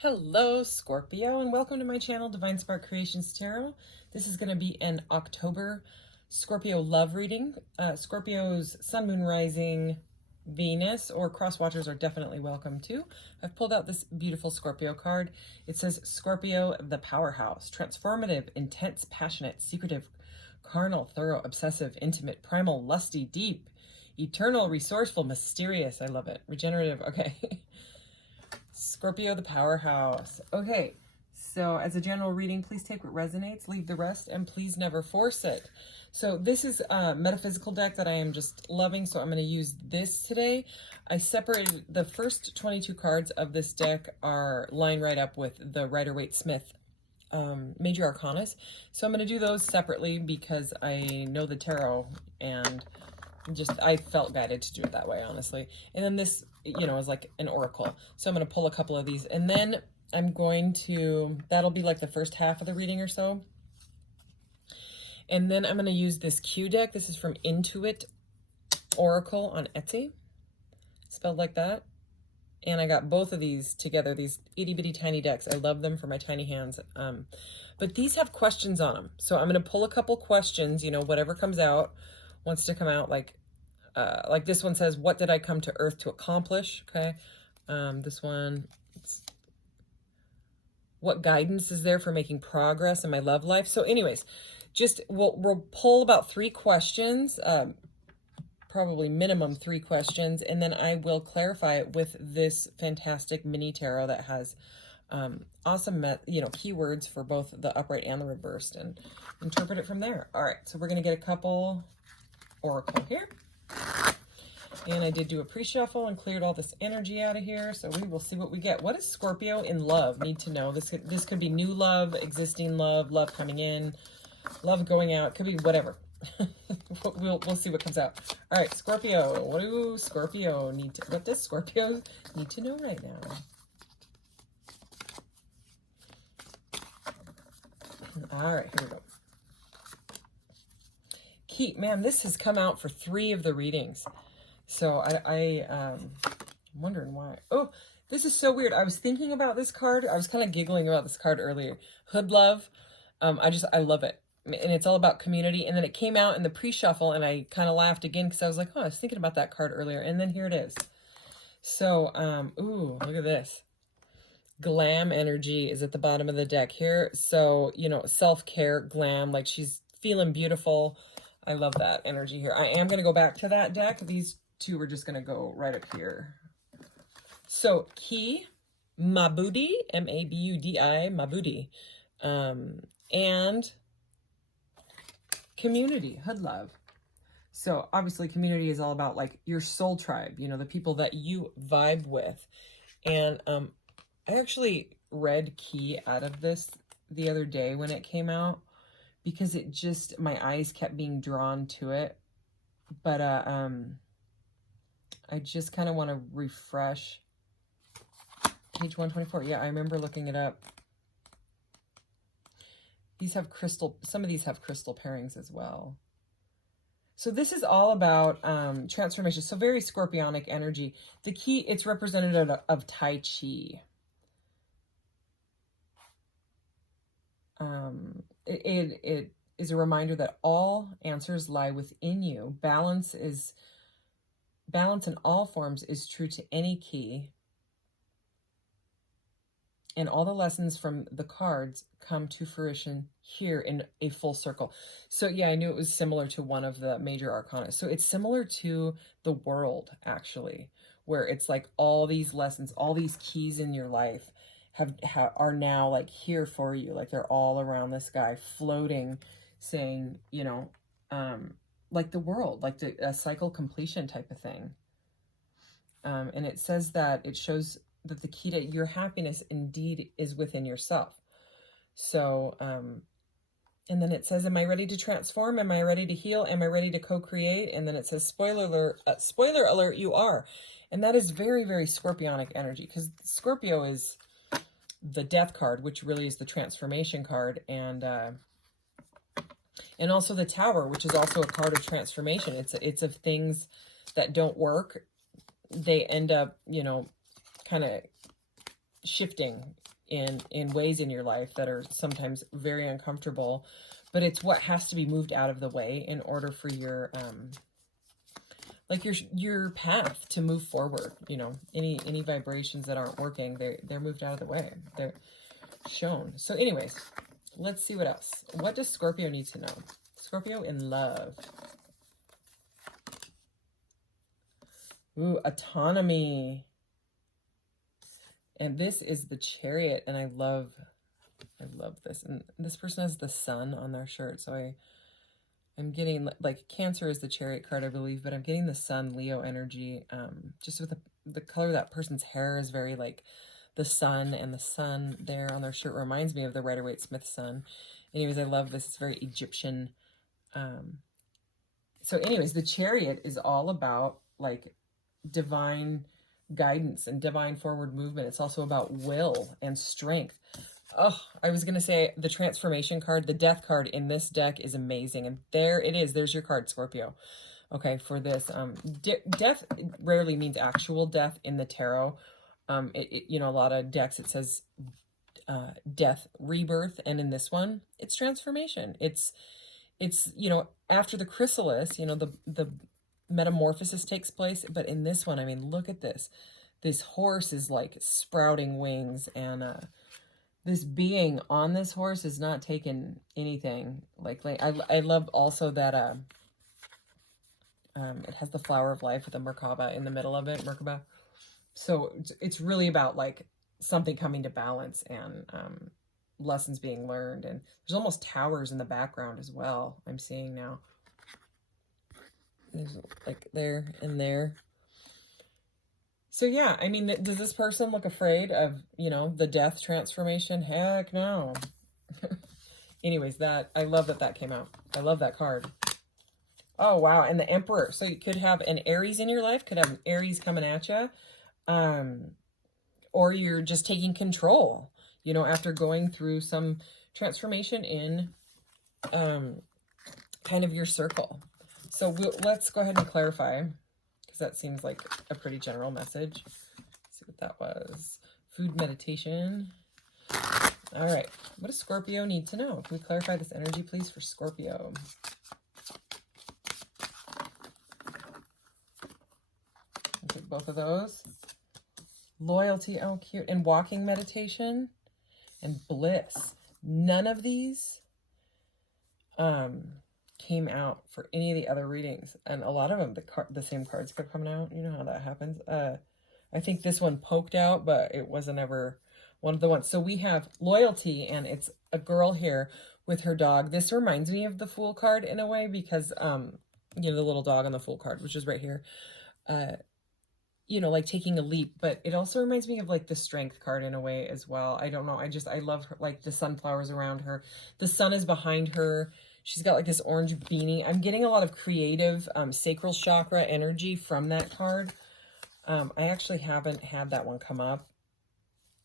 Hello, Scorpio, and welcome to my channel, Divine Spark Creations Tarot. This is going to be an October Scorpio love reading. Scorpio's Sun, Moon, Rising, Venus, or cross watchers are definitely welcome too. I've pulled out this beautiful Scorpio card. It says Scorpio, the powerhouse, transformative, intense, passionate, secretive, carnal, thorough, obsessive, intimate, primal, lusty, deep, eternal, resourceful, mysterious. I love it. Regenerative. Okay. Scorpio, the powerhouse. Okay, so as a general reading, please take what resonates, leave the rest, and please never force it. So this is a metaphysical deck that I am just loving, so I'm going to use this today. I separated the first 22 cards of this deck are lined right up with the Rider-Waite-Smith Major Arcanas. So I'm going to do those separately because I know the tarot and I felt guided to do it that way, honestly. And then this, is like an oracle. So I'm going to pull a couple of these, and then I'm going to, that'll be like the first half of the reading or so. And then I'm going to use this Q deck. This is from Intuit Oracle on Etsy, spelled like that. And I got both of these together, these itty bitty tiny decks. I love them for my tiny hands. But these have questions on them. So I'm going to pull a couple questions, whatever comes out, wants to come out. Like this one says, what did I come to Earth to accomplish? Okay. This one, what guidance is there for making progress in my love life? So anyways, just we'll pull about 3 questions, probably minimum 3 questions, and then I will clarify it with this fantastic mini tarot that has awesome keywords for both the upright and the reversed, and interpret it from there. All right, so we're going to get a couple oracle here, and I did do a pre-shuffle and cleared all this energy out of here, so we will see what we get. What does Scorpio in love need to know? This could be new love, existing love, love coming in, love going out, could be whatever. we'll see what comes out. All right, Scorpio. What does Scorpio need to know right now? All right, here we go. Man, this has come out for 3 of the readings. So I'm wondering why. Oh, this is so weird. I was thinking about this card. I was kind of giggling about this card earlier. Hood Love. I love it. And it's all about community. And then it came out in the pre-shuffle, and I kind of laughed again because I was like, oh, I was thinking about that card earlier. And then here it is. So, ooh, look at this. Glam energy is at the bottom of the deck here. So, self-care, glam, like she's feeling beautiful. I love that energy here. I am going to go back to that deck. These 2 are just going to go right up here. So, Key, Mabudi, M-A-B-U-D-I, Mabudi, and community, Hood Love. So, obviously, community is all about, like, your soul tribe, the people that you vibe with. And I actually read Key out of this the other day when it came out, because it just, my eyes kept being drawn to it. But I just kind of want to refresh page 124. Yeah, I remember looking it up. These have some of these have crystal pairings as well. So this is all about transformation. So very scorpionic energy. The key, it's representative of Tai Chi. It is a reminder that all answers lie within you. Balance in all forms is true to any key. And all the lessons from the cards come to fruition here in a full circle. So yeah, I knew it was similar to one of the major arcana. So it's similar to the World, actually, where it's like all these lessons, all these keys in your life are now like here for you. Like they're all around this guy floating, saying, like the World, like a cycle completion type of thing. And it says that it shows that the key to your happiness indeed is within yourself. So, and then it says, am I ready to transform? Am I ready to heal? Am I ready to co-create? And then it says, spoiler alert, you are. And that is very, very scorpionic energy, because Scorpio is the death card, which really is the transformation card, and also the Tower, which is also a card of transformation. It's of things that don't work. They end up, kind of shifting in ways in your life that are sometimes very uncomfortable, but it's what has to be moved out of the way in order for your like your path to move forward. You know, any vibrations that aren't working, they're moved out of the way. They're shown. So anyways, let's see what else. What does Scorpio need to know? Scorpio in love. Ooh, autonomy. And this is the Chariot, and I love this. And this person has the sun on their shirt, so I'm getting, like, Cancer is the Chariot card, I believe, but I'm getting the Sun, Leo energy. Just with the color of that person's hair is very, like, the sun, and the sun there on their shirt reminds me of the Rider-Waite-Smith sun. Anyways, I love this. It's very Egyptian. So anyways, the Chariot is all about, like, divine guidance and divine forward movement. It's also about will and strength. Oh, I was going to say the transformation card, the death card in this deck is amazing. And there it is. There's your card, Scorpio. Okay, for this. Death rarely means actual death in the tarot. You know, a lot of decks, it says death, rebirth. And in this one, it's transformation. It's, you know, after the chrysalis, you know, the metamorphosis takes place. But in this one, I mean, look at this. This horse is like sprouting wings, and this being on this horse is not taking anything. Like I love also that it has the flower of life with a Merkaba in the middle of it, Merkaba. So it's really about like something coming to balance and lessons being learned. And there's almost towers in the background as well, I'm seeing now. There's like there and there. So yeah, I mean, does this person look afraid of, you know, the death transformation? Heck no. Anyways, I love that came out. I love that card. Oh, wow. And the Emperor. So you could have an Aries in your life, could have an Aries coming at you. Or you're just taking control, you know, after going through some transformation in kind of your circle. So let's go ahead and clarify, because that seems like a pretty general message. Let's see what that was. Food meditation. All right. What does Scorpio need to know? Can we clarify this energy, please, for Scorpio? I'll take both of those. Loyalty. Oh, cute. And walking meditation. And bliss. None of these came out for any of the other readings, and a lot of them the same cards kept coming out. You know how that happens. I think this one poked out, but it wasn't ever one of the ones. So we have loyalty, and it's a girl here with her dog. This reminds me of the Fool card in a way, because you know, the little dog on the Fool card, which is right here, you know, like taking a leap. But it also reminds me of like the Strength card in a way as well. I don't know, I love her, like the sunflowers around her, the sun is behind her. She's got like this orange beanie. I'm getting a lot of creative sacral chakra energy from that card. I actually haven't had that one come up,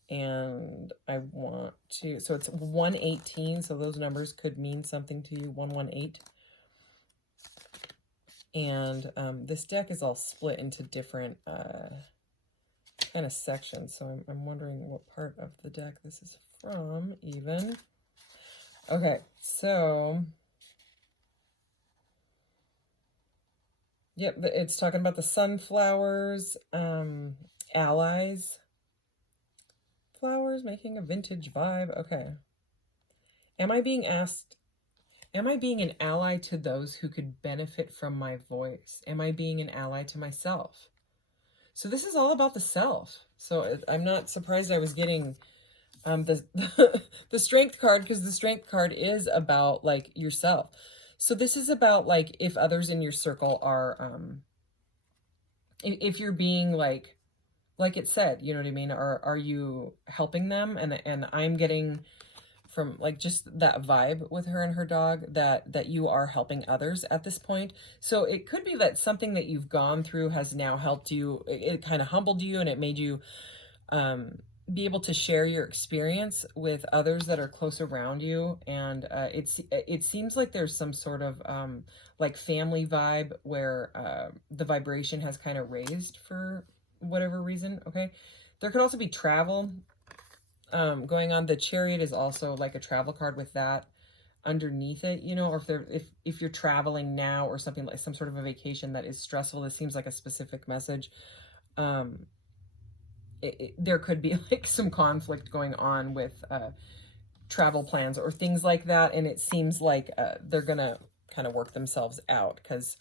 and I want to. So it's 118. So those numbers could mean something to you. 118. And this deck is all split into different kind of sections. So I'm wondering what part of the deck this is from even. Okay, so yep, it's talking about the sunflowers, allies, flowers making a vintage vibe. Okay. Am I being asked, am I being an ally to those who could benefit from my voice? Am I being an ally to myself? So this is all about the self. So I'm not surprised I was getting the Strength card, because the Strength card is about like yourself. So this is about like if others in your circle are, if you're being like it said, you know what I mean? Are you helping them? And I'm getting from like just that vibe with her and her dog that you are helping others at this point. So it could be that something that you've gone through has now helped you. It kind of humbled you, and it made you be able to share your experience with others that are close around you. And it seems like there's some sort of like family vibe where the vibration has kind of raised for whatever reason. Okay, there could also be travel. going on. The Chariot is also like a travel card with that underneath it, you know, or if you're traveling now or something like some sort of a vacation that is stressful. This seems like a specific message. There could be like some conflict going on with travel plans or things like that, and it seems like they're gonna kind of work themselves out, because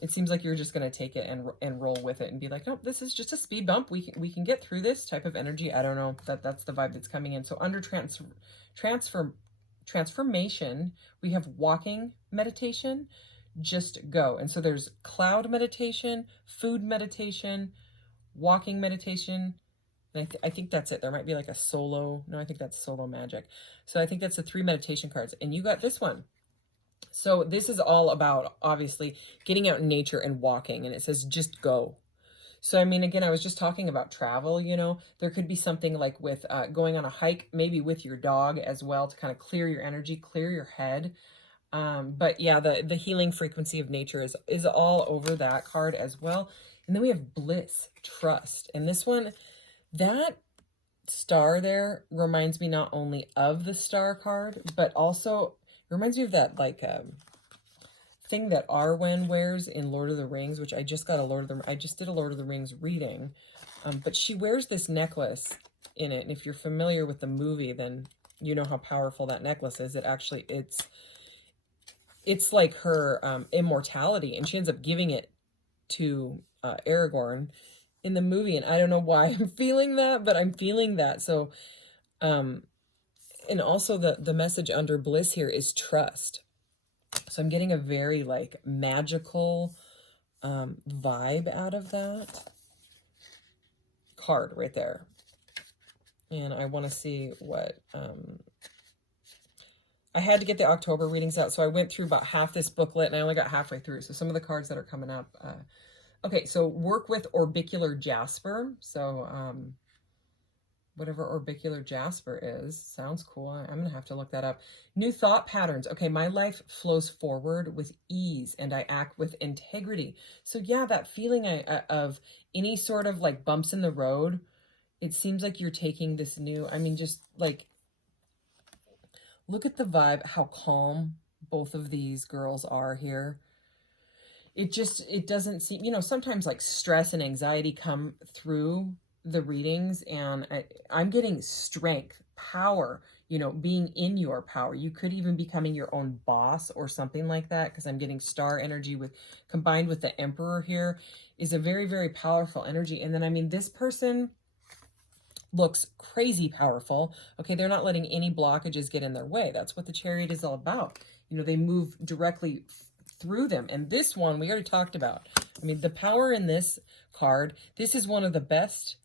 it seems like you're just gonna take it and roll with it and be like, oh, this is just a speed bump. We can get through this type of energy. I don't know, that's the vibe that's coming in. So under transformation, we have walking meditation, just go. And so there's cloud meditation, food meditation, walking meditation, and I think that's it. There might be like a solo. No, I think that's solo magic. So I think that's the 3 meditation cards. And you got this one. So this is all about, obviously, getting out in nature and walking. And it says, just go. So, I mean, again, I was just talking about travel, you know. There could be something like with going on a hike, maybe with your dog as well, to kind of clear your energy, clear your head. But yeah, the healing frequency of nature is all over that card as well. And then we have bliss, trust. And this one, that star there reminds me not only of the star card, but also reminds me of that like thing that Arwen wears in Lord of the Rings, which I just did a Lord of the Rings reading. But she wears this necklace in it. And if you're familiar with the movie, then you know how powerful that necklace is. It's like her immortality, and she ends up giving it to Aragorn in the movie. And I don't know why I'm feeling that, but I'm feeling that. So, and also the message under bliss here is trust. So I'm getting a very like magical vibe out of that card right there. And I want to see what, I had to get the October readings out. So I went through about half this booklet and I only got halfway through. So some of the cards that are coming up, okay, so work with orbicular jasper. So whatever orbicular jasper is, sounds cool. I'm going to have to look that up. New thought patterns. Okay, my life flows forward with ease and I act with integrity. So yeah, that feeling of any sort of like bumps in the road, it seems like you're taking this new, I mean, just like, look at the vibe, how calm both of these girls are here. It doesn't seem, you know, sometimes like stress and anxiety come through the readings, and I'm getting strength, power, you know, being in your power. You could even be becoming your own boss or something like that, because I'm getting star energy combined with the Emperor here is a very, very powerful energy. And then, I mean, this person looks crazy powerful. Okay, they're not letting any blockages get in their way. That's what the Chariot is all about. You know, they move directly through them. And this one we already talked about. I mean, the power in this card, this is one of the best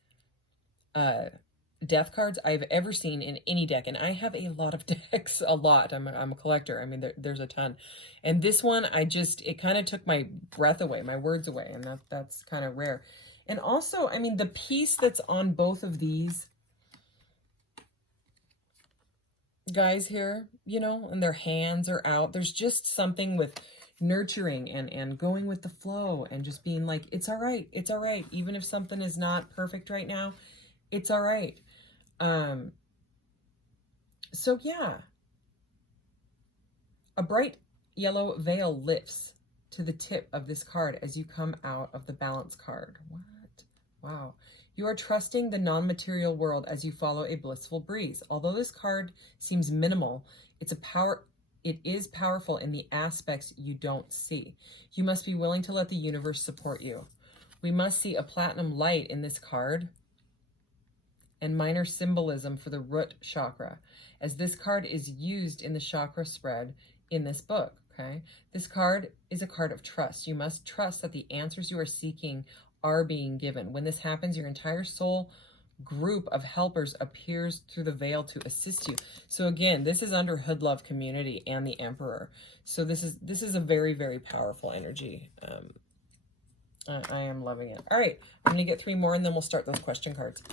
death cards I've ever seen in any deck. And I have a lot of decks, a lot. I'm a collector. I mean, there's a ton. And this one, it kind of took my breath away, my words away. And that's kind of rare. And also, I mean, the piece that's on both of these guys here, you know, and their hands are out. There's just something with nurturing and going with the flow and just being like, it's all right. It's all right. Even if something is not perfect right now, it's all right. So yeah, a bright yellow veil lifts to the tip of this card as you come out of the balance card. What? Wow. You are trusting the non-material world as you follow a blissful breeze. Although this card seems minimal, it is powerful in the aspects you don't see. You must be willing to let the universe support you. We must see a platinum light in this card and minor symbolism for the root chakra, as this card is used in the chakra spread in this book. Okay, this card is a card of trust. You must trust that the answers you are seeking are being given. When this happens, your entire soul group of helpers appears through the veil to assist you. So again, this is under Hood Love Community and the Emperor. So this is a very, very powerful energy. I am loving it. All right, I'm gonna get 3 more and then we'll start those question cards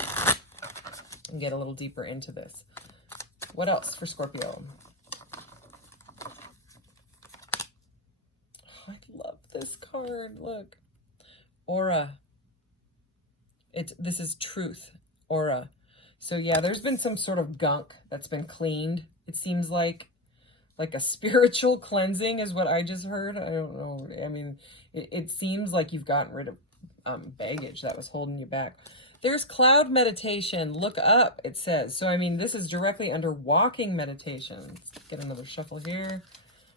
and get a little deeper into this. What else for Scorpio? Oh, I love this card. Look, Aura. This is truth, aura. So yeah, there's been some sort of gunk that's been cleaned. It seems like a spiritual cleansing is what I just heard. I don't know. I mean, it seems like you've gotten rid of baggage that was holding you back. There's cloud meditation. Look up, it says. So, I mean, this is directly under walking meditation. Let's get another shuffle here.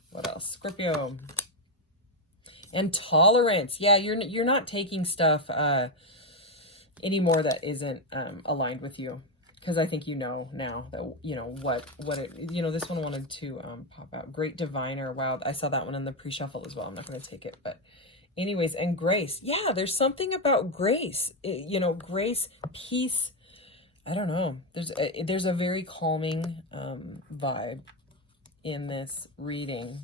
What else? Scorpio. And tolerance. Yeah, you're not taking stuff anymore that isn't aligned with you. Because I think you know now that, what it, this one wanted to pop out. Great Diviner. Wow, I saw that one in the pre-shuffle as well. I'm not going to take it, but anyways, and grace. Yeah, there's something about grace. Grace, peace. I don't know. There's a very calming vibe in this reading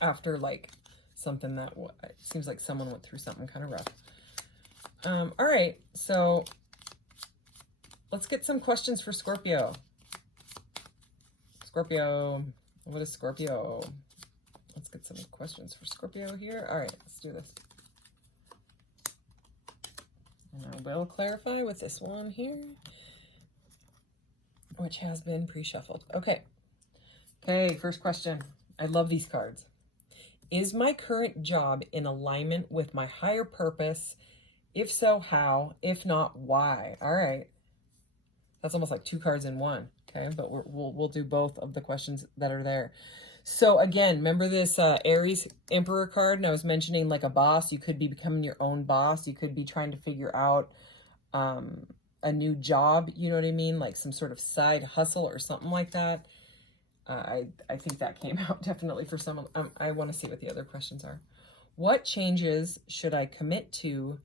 after, like, something that it seems like someone went through something kind of rough. All right, so let's get some questions for Scorpio. Scorpio, what is Scorpio? Let's get some questions for Scorpio here. All right, let's do this. And I will clarify with this one here, which has been pre-shuffled. Okay. Okay, first question. I love these cards. Is my current job in alignment with my higher purpose? If so, how? If not, why? All right. That's almost like two cards in one. Okay, but we'll do both of the questions that are there. So again, remember this Aries Emperor card? And I was mentioning like a boss. You could be becoming your own boss. You could be trying to figure out a new job. You know what I mean? Like some sort of side hustle or something like that. I think that came out definitely for someone. I want to see what the other questions are. What changes should I commit to?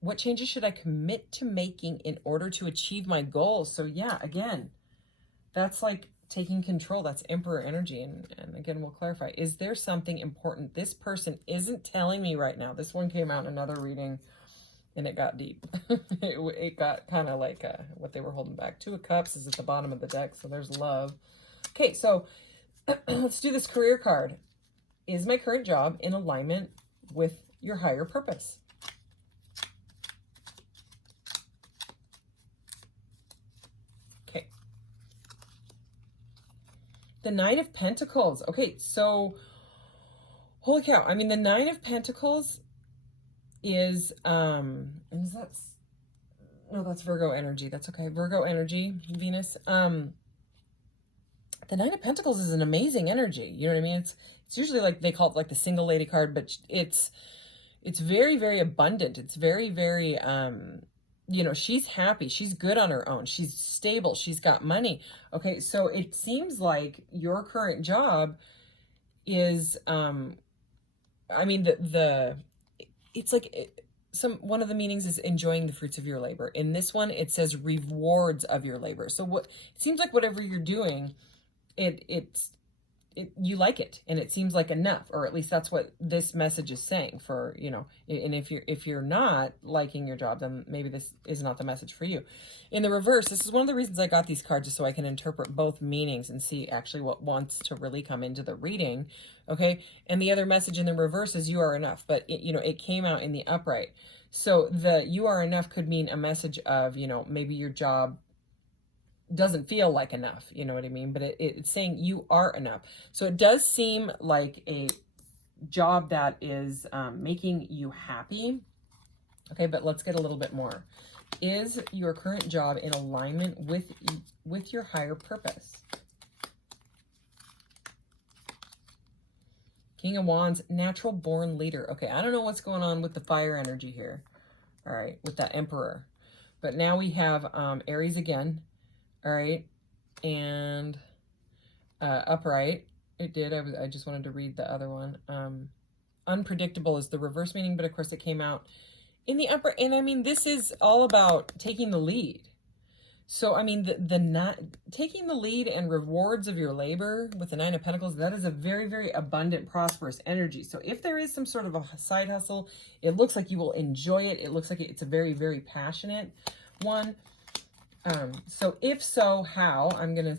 What changes should I commit to making in order to achieve my goals? So yeah, again, that's like taking control. That's Emperor energy. And again, we'll clarify. Is there something important this person isn't telling me right now? This one came out in another reading and it got deep. it got kind of like what they were holding back. Two of Cups is at the bottom of the deck. So there's love. Okay, so let's do this career card. Is my current job in alignment with your higher purpose? Okay. The Nine of Pentacles. Okay, so holy cow. I mean, the Nine of Pentacles is that, no, that's Virgo energy. That's okay. Virgo energy, Venus. The Nine of Pentacles is an amazing energy. You know what I mean? It's usually like they call it like the single lady card, but it's very, very abundant. It's very, very she's happy. She's good on her own. She's stable. She's got money. Okay, so it seems like your current job is I mean it's like one of the meanings is enjoying the fruits of your labor. In this one, it says rewards of your labor. So it seems like whatever you're doing, you like it, and it seems like enough, or at least that's what this message is saying for, and if you're not liking your job, then maybe this is not the message for you. In the reverse, this is one of the reasons I got these cards, just so I can interpret both meanings and see actually what wants to really come into the reading. Okay. And the other message in the reverse is you are enough, but it came out in the upright. So the you are enough could mean a message of, maybe your job doesn't feel like enough, you know what I mean? But it's saying you are enough. So it does seem like a job that is making you happy. Okay, but let's get a little bit more. Is your current job in alignment with your higher purpose? King of Wands, natural born leader. Okay, I don't know what's going on with the fire energy here. All right, with that Emperor. But now we have Aries again. All right, and upright. It did. I just wanted to read the other one. Unpredictable is the reverse meaning, but of course it came out in the upright. And I mean, this is all about taking the lead. So I mean, taking the lead and rewards of your labor with the Nine of Pentacles, that is a very, very abundant, prosperous energy. So if there is some sort of a side hustle, it looks like you will enjoy it. It looks like it's a very, very passionate one. So if so, how? I'm going to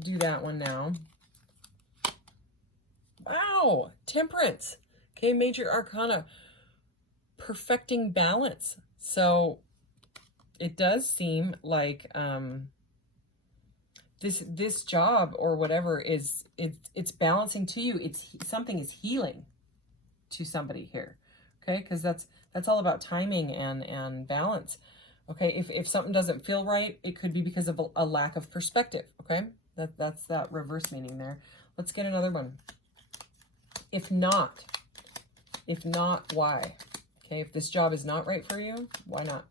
do that one now. Wow. Temperance. Okay. Major Arcana. Perfecting balance. So it does seem like this job or whatever it's balancing to you. It's something is healing to somebody here, okay? Because that's all about timing and balance. Okay, if something doesn't feel right, it could be because of a lack of perspective. Okay, that's that reverse meaning there. Let's get another one. If not, why? Okay, if this job is not right for you, why not?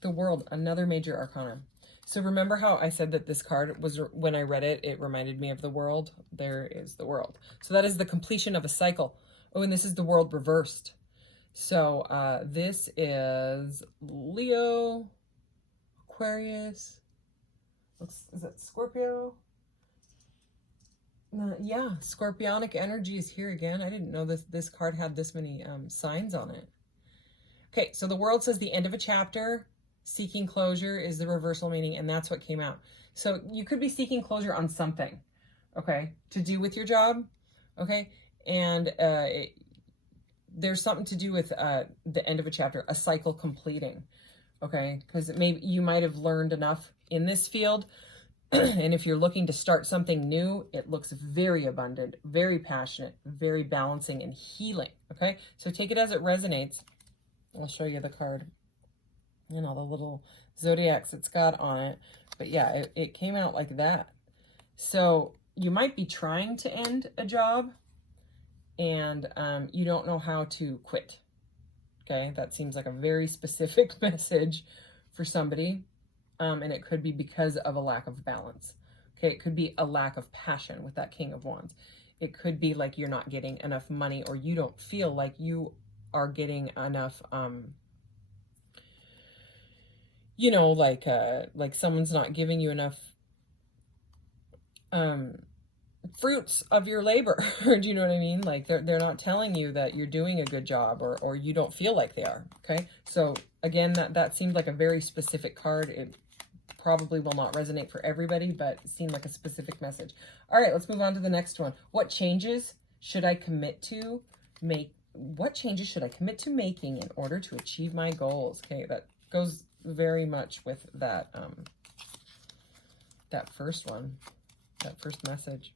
The World, another major arcana. So remember how I said that this card was, when I read it, it reminded me of the World? There is the World. So that is the completion of a cycle. Oh, and this is the World reversed. So this is Leo, Aquarius, is that Scorpio? Yeah, Scorpionic energy is here again. I didn't know this card had this many signs on it. Okay, so the World says the end of a chapter. Seeking closure is the reversal meaning, and that's what came out. So you could be seeking closure on something, okay, to do with your job, okay? And there's something to do with the end of a chapter, a cycle completing, okay? Because maybe you might have learned enough in this field, and if you're looking to start something new, it looks very abundant, very passionate, very balancing and healing, okay? So take it as it resonates. I'll show you the card and all the little zodiacs it's got on it. But yeah, it came out like that. So you might be trying to end a job and you don't know how to quit. Okay, that seems like a very specific message for somebody. And it could be because of a lack of balance. Okay, it could be a lack of passion with that King of Wands. It could be like you're not getting enough money, or you don't feel like you are getting enough you know, like someone's not giving you enough fruits of your labor. Do you know what I mean? Like they're not telling you that you're doing a good job, or you don't feel like they are. Okay, so again, that seemed like a very specific card. It probably will not resonate for everybody, but it seemed like a specific message. All right, let's move on to the next one. What changes should I commit to what changes should I commit to making in order to achieve my goals? Okay, that goes very much with that that first one, that first message.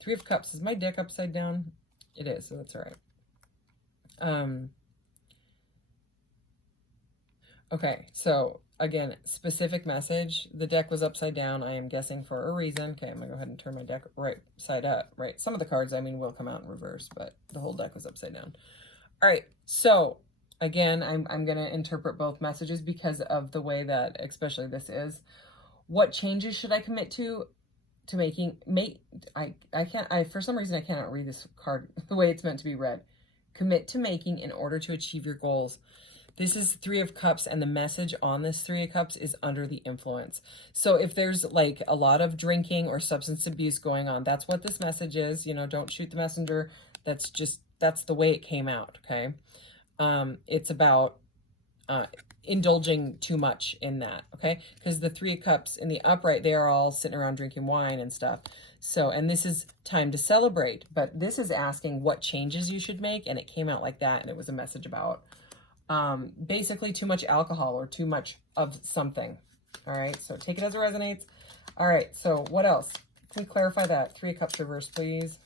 Three of Cups. Is my deck upside down? It is, so that's all right. Okay, so again, specific message. The deck was upside down, I am guessing for a reason. Okay, I'm gonna go ahead and turn my deck right side up, right? Some of the cards, I mean, will come out in reverse, but the whole deck was upside down. All right, so again, I'm going to interpret both messages because of the way that, especially this is. What changes should I commit to making? For some reason, I cannot read this card the way it's meant to be read. Commit to making in order to achieve your goals. This is Three of Cups, and the message on this Three of Cups is under the influence. So if there's like a lot of drinking or substance abuse going on, that's what this message is. You know, don't shoot the messenger. That's the way it came out, okay? It's about indulging too much in that, okay? Because the Three of Cups in the upright, they are all sitting around drinking wine and stuff. So, and this is time to celebrate, but this is asking what changes you should make, and it came out like that, and it was a message about basically too much alcohol or too much of something. All right, so take it as it resonates. All right, so what else? Can we clarify that? Three of Cups reversed, please.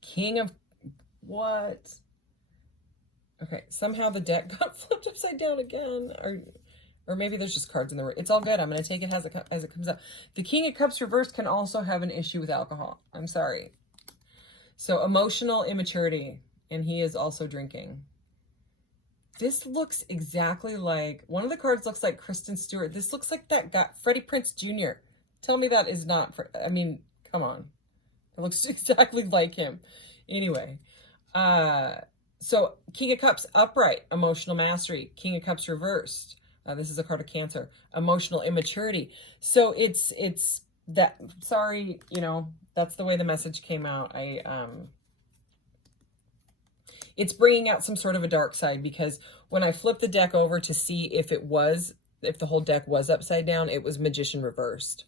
King of what? Okay, somehow the deck got flipped upside down again, or maybe there's just cards in the. It's all good. I'm going to take it as it comes up. The King of Cups reversed can also have an issue with alcohol. I'm sorry. So emotional immaturity, and he is also drinking. This looks exactly like, one of the cards looks like Kristen Stewart. This looks like that guy, Freddie Prinze Jr. Tell me that is not, I mean, come on. It looks exactly like him. Anyway, so King of Cups upright, emotional mastery. King of Cups reversed. This is a card of Cancer, emotional immaturity. So it's that, sorry, you know, that's the way the message came out. It's bringing out some sort of a dark side, because when I flipped the deck over to see if the whole deck was upside down, it was Magician reversed.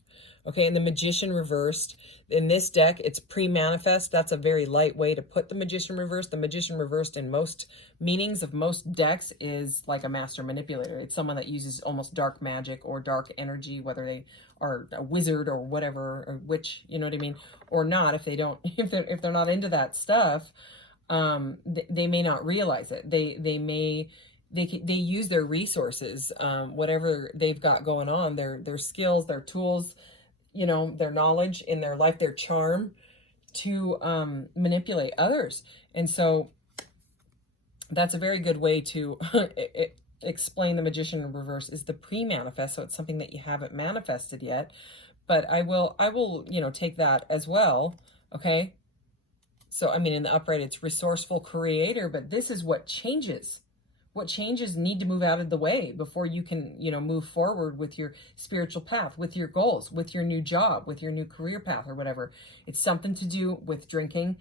Okay, and the Magician reversed. In this deck, it's pre-manifest. That's a very light way to put the Magician reversed. The Magician reversed in most meanings of most decks is like a master manipulator. It's someone that uses almost dark magic or dark energy, whether they are a wizard or whatever, or witch, you know what I mean, or not. If they don't, if they're not into that stuff, they may not realize it. They use their resources, whatever they've got going on, their skills, their tools, you know, their knowledge in their life, their charm, to manipulate others. And so that's a very good way to explain the Magician in reverse, is the pre-manifest. So it's something that you haven't manifested yet, but I will, you know, take that as well. Okay. So, I mean, in the upright, it's resourceful creator, but this is what changes. What changes need to move out of the way before you can, you know, move forward with your spiritual path, with your goals, with your new job, with your new career path or whatever. It's something to do with drinking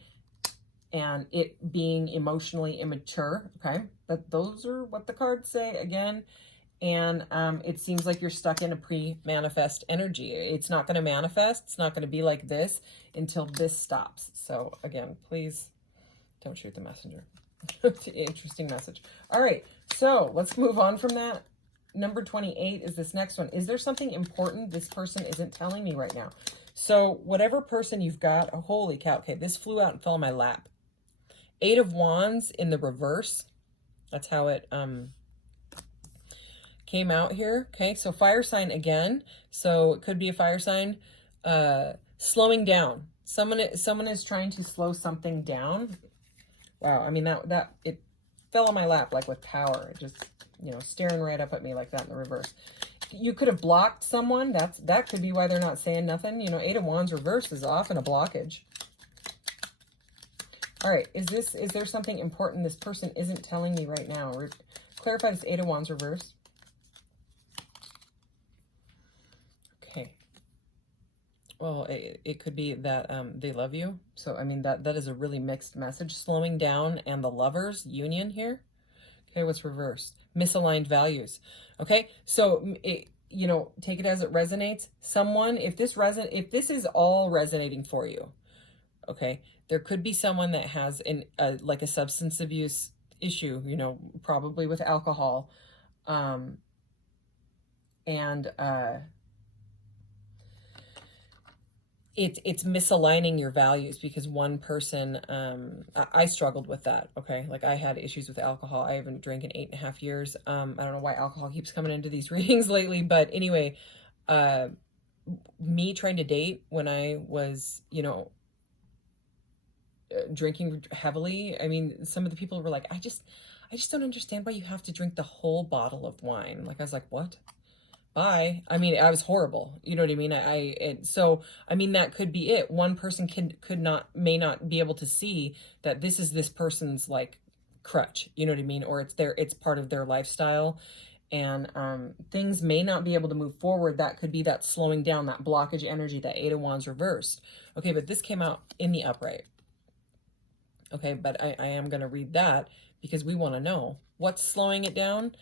and it being emotionally immature. Okay. But those are what the cards say again. And it seems like you're stuck in a pre-manifest energy. It's not going to manifest. It's not going to be like this until this stops. So again, please don't shoot the messenger. Interesting message. All right, so let's move on from that. Number 28 is this next one. Is there something important this person isn't telling me right now? So whatever person you've got, oh, holy cow. Okay, this flew out and fell in my lap. 8 of Wands in the reverse. That's how it came out here. Okay, so fire sign again. So it could be a fire sign. Slowing down. Someone is trying to slow something down. Wow, I mean, that it fell on my lap like with power. It just, you know, staring right up at me like that in the reverse. You could have blocked someone. That could be why they're not saying nothing. You know, 8 of Wands reverse is often a blockage. All right, is there something important this person isn't telling me right now? Clarify this 8 of Wands reverse. Okay. Well, it could be that they love you. So, I mean, that is a really mixed message. Slowing down and the Lovers union here. Okay, what's reversed? Misaligned values. Okay, so, you know, take it as it resonates. Someone, if this is all resonating for you, okay, there could be someone that has like a substance abuse issue, you know, probably with alcohol. It's misaligning your values because one person, I struggled with that. Okay. Like I had issues with alcohol. I haven't drank in 8.5 years. I don't know why alcohol keeps coming into these readings lately, but anyway, me trying to date when I was, you know, drinking heavily. I mean, some of the people were like, I just don't understand why you have to drink the whole bottle of wine. Like, I was like, what? Bye. I mean, I was horrible. You know what I mean? So, I mean, that could be it. One person may not be able to see that this is this person's like crutch, you know what I mean? Or it's part of their lifestyle, and things may not be able to move forward. That could be that slowing down, that blockage energy, that 8 of Wands reversed. Okay, but this came out in the upright. Okay, but I am going to read that because we want to know what's slowing it down.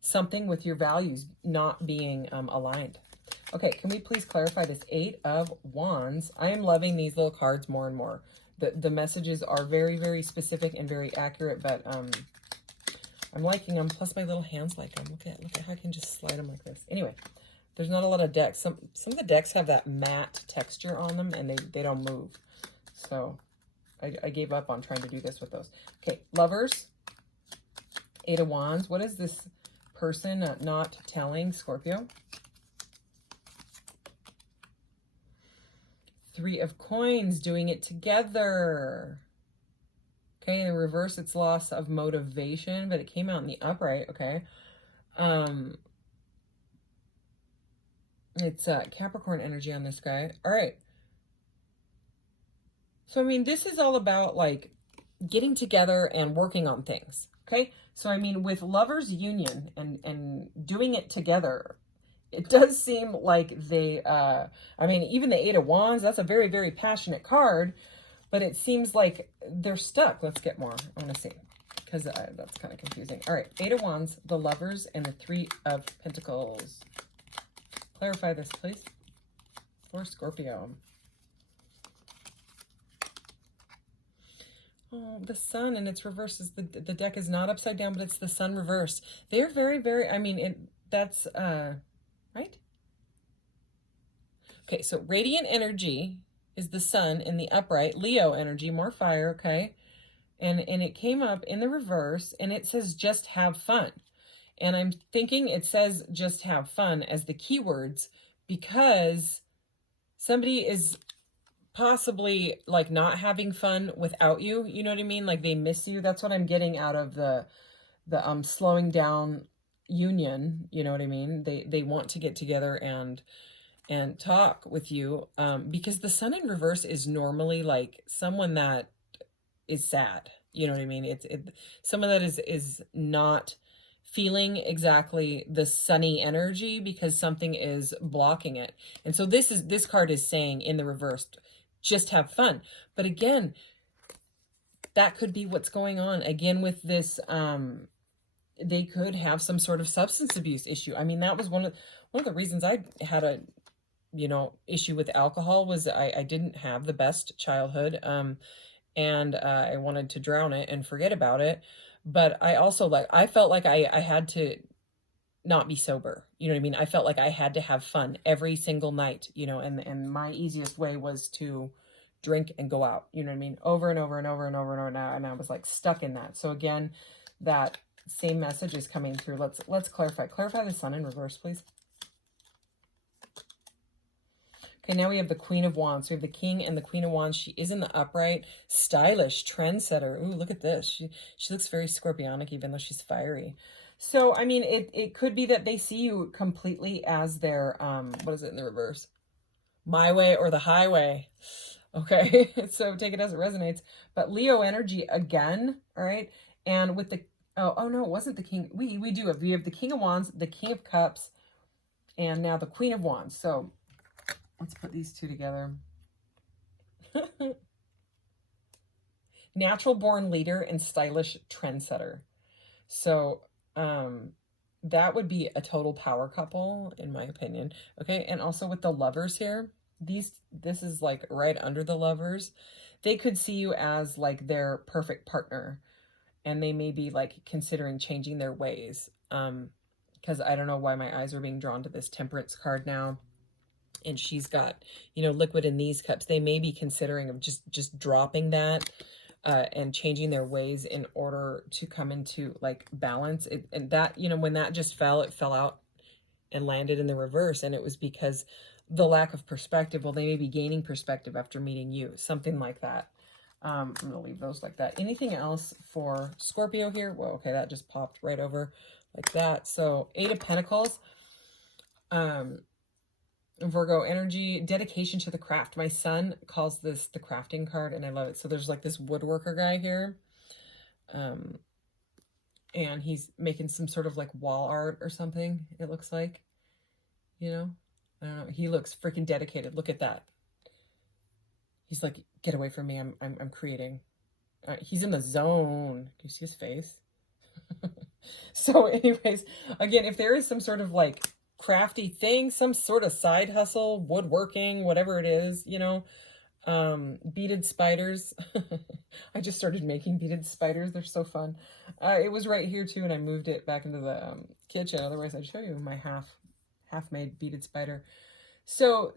Something with your values not being aligned. Okay, can we please clarify this 8 of Wands? I am loving these little cards more and more. The messages are very, very specific and very accurate, but I'm liking them. Plus my little hands like them. Look at how I can just slide them like this. Anyway, there's not a lot of decks. Some of the decks have that matte texture on them and they don't move. So I gave up on trying to do this with those. Okay, Lovers, 8 of Wands. What is this person not telling Scorpio? 3 of Coins, doing it together. Okay, in the reverse, it's loss of motivation, but it came out in the upright. Okay. It's Capricorn energy on this guy. All right. So, I mean, this is all about like getting together and working on things. Okay. So, I mean, with Lovers union and doing it together, it does seem like they, I mean, even the 8 of Wands, that's a very, very passionate card, but it seems like they're stuck. Let's get more. I want to see, because that's kind of confusing. All right. 8 of Wands, the Lovers, and the 3 of Pentacles. Clarify this, please. for Scorpio. Oh, the sun, and it's reversed. The deck is not upside down, but it's the sun reversed. They're very, very, I mean, that's, right? Okay, so radiant energy is the sun in the upright. Leo energy, more fire, okay? And it came up in the reverse, and it says just have fun. And I'm thinking it says just have fun as the keywords because somebody is possibly like not having fun without you. You know what I mean? Like they miss you. That's what I'm getting out of the slowing down union. You know what I mean? They want to get together and talk with you because the sun in reverse is normally like someone that is sad. You know what I mean? It's someone that is not feeling exactly the sunny energy because something is blocking it. And so this card is saying in the reverse, just have fun. But again, that could be what's going on again with this. They could have some sort of substance abuse issue. I mean, that was one of the reasons I had a issue with alcohol was I didn't have the best childhood. And I wanted to drown it and forget about it. But I also I felt like I had to not be sober. You know what I mean? I felt like I had to have fun every single night, and my easiest way was to drink and go out, you know what I mean? Over and over and over and over and over now. And I was like stuck in that. So again, that same message is coming through. Let's clarify the sun in reverse, please. Okay, now we have the Queen of Wands. We have the King and the Queen of Wands. She is in the upright, stylish, trendsetter. Ooh, look at this. She looks very scorpionic, even though she's fiery. So, I mean, it could be that they see you completely as their, what is it in the reverse? My way or the highway. Okay, so take it as it resonates. But Leo energy again, all right? And with the, oh no, it wasn't the King. We have the King of Wands, the King of Cups, and now the Queen of Wands. So, let's put these two together. Natural born leader and stylish trendsetter. So that would be a total power couple, in my opinion. Okay, and also with the lovers here, this is like right under the lovers. They could see you as like their perfect partner, and they may be like considering changing their ways. Because I don't know why my eyes are being drawn to this Temperance card now. And she's got, liquid in these cups. They may be considering of just dropping that and changing their ways in order to come into like balance. And that, when that just fell, it fell out and landed in the reverse. And it was because the lack of perspective. Well, they may be gaining perspective after meeting you, something like that. I'm going to leave those like that. Anything else for Scorpio here? Well, okay, that just popped right over like that. So 8 of Pentacles. Virgo energy, dedication to the craft. My son calls this the crafting card, and I love it. So there's like this woodworker guy here. And he's making some sort of like wall art or something, it looks like. I don't know. He looks freaking dedicated. Look at that. He's like, get away from me. I'm creating. He's in the zone. Do you see his face? So anyways, again, if there is some sort of like crafty thing, some sort of side hustle, woodworking, whatever it is, beaded spiders. I just started making beaded spiders. They're so fun. It was right here too, and I moved it back into the kitchen. Otherwise I'd show you my half-made beaded spider. So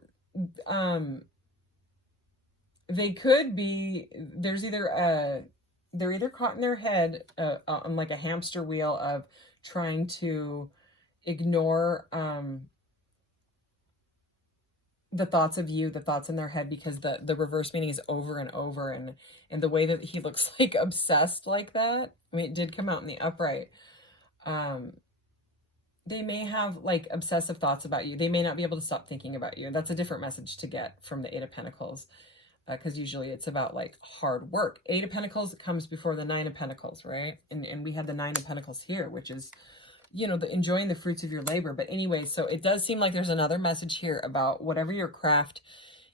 they could be, they're either caught in their head on like a hamster wheel of trying to ignore the thoughts of you, the thoughts in their head, because the reverse meaning is over and over, and the way that he looks like obsessed like that. I mean, it did come out in the upright. They may have like obsessive thoughts about you. They may not be able to stop thinking about you. And that's a different message to get from the 8 of Pentacles, because usually it's about like hard work. 8 of Pentacles comes before the 9 of Pentacles, right? And we had the 9 of Pentacles here, which is, enjoying the fruits of your labor. But anyway, so it does seem like there's another message here about whatever your craft,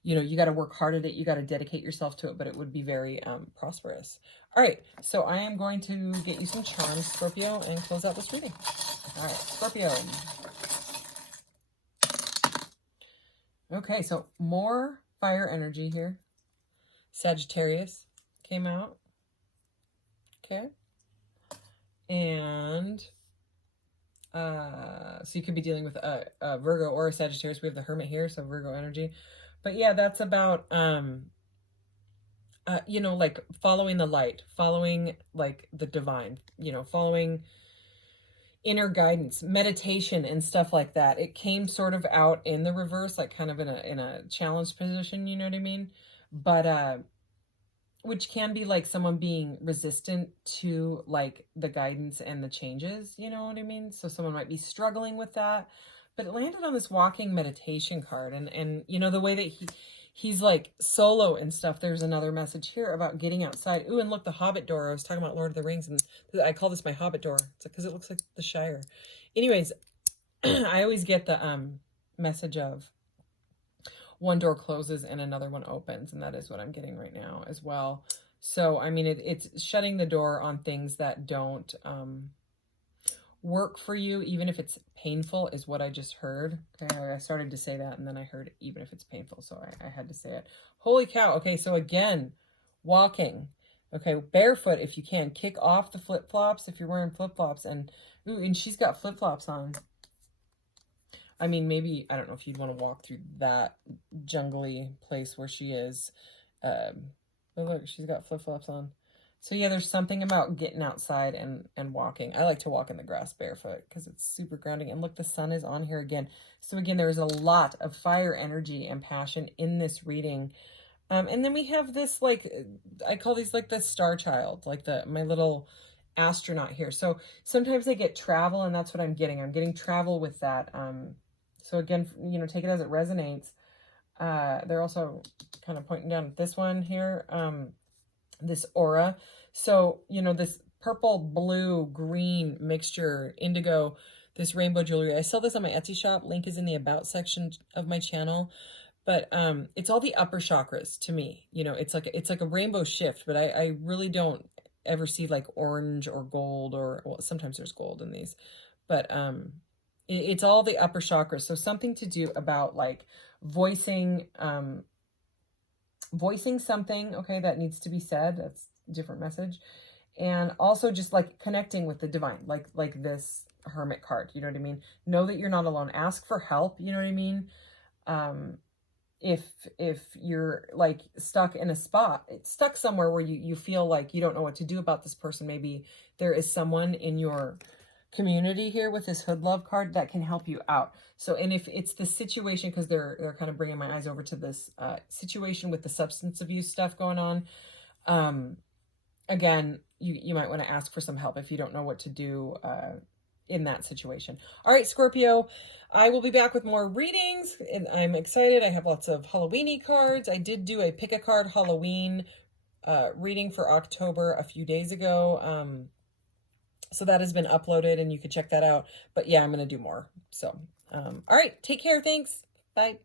you got to work hard at it. You got to dedicate yourself to it, but it would be very prosperous. All right, so I am going to get you some charms, Scorpio, and close out this reading. All right, Scorpio. Okay, so more fire energy here. Sagittarius came out. Okay. And so you could be dealing with a Virgo or a Sagittarius. We have the Hermit here, so Virgo energy. But yeah, that's about you know, like following the light, following like the divine, you know, following inner guidance, meditation and stuff like that. It came sort of out in the reverse, like kind of in a challenged position, you know what I mean? But which can be like someone being resistant to like the guidance and the changes, you know what I mean? So someone might be struggling with that. But it landed on this walking meditation card, and you know, the way that he's like solo and stuff. There's another message here about getting outside. Ooh, and look, the Hobbit door. I was talking about Lord of the Rings, and I call this my Hobbit door. It's because it looks like the Shire. Anyways, I always get the message of one door closes and another one opens, and that is what I'm getting right now as well. So I mean, it's shutting the door on things that don't work for you, even if it's painful, is what I just heard. Okay, I started to say that, and then I heard even if it's painful, so I had to say it. Holy cow. Okay, so again, walking. Okay, barefoot if you can. Kick off the flip-flops if you're wearing flip-flops. And ooh, and she's got flip-flops on. I mean, maybe, I don't know if you'd want to walk through that jungly place where she is. But look, she's got flip-flops on. So yeah, there's something about getting outside and walking. I like to walk in the grass barefoot because it's super grounding. And look, the sun is on here again. So again, there's a lot of fire energy and passion in this reading. And then we have this, like, I call these like the star child, like my little astronaut here. So sometimes I get travel, and that's what I'm getting. I'm getting travel with that. So again, you know, take it as it resonates. They're also kind of pointing down at this one here. This aura. So, you know, this purple, blue, green mixture, indigo, this rainbow jewelry. I sell this on my Etsy shop. Link is in the about section of my channel. But it's all the upper chakras to me. You know, it's like a rainbow shift, but I really don't ever see like orange or gold, or well, sometimes there's gold in these. But it's all the upper chakras. So something to do about like voicing something, okay, that needs to be said. That's a different message. And also just like connecting with the divine, like this Hermit card, you know what I mean? Know that you're not alone. Ask for help, you know what I mean? If you're like stuck in a spot, stuck somewhere where you feel like you don't know what to do about this person, maybe there is someone in your community here with this hood love card that can help you out. So, and if it's the situation, because they're kind of bringing my eyes over to this situation with the substance abuse stuff going on, again, you might want to ask for some help if you don't know what to do in that situation. All right, Scorpio, I will be back with more readings, and I'm excited. I have lots of Halloween-y cards. I did do a pick a card Halloween reading for October a few days ago. So that has been uploaded, and you can check that out. But yeah, I'm going to do more. So, all right, take care. Thanks. Bye.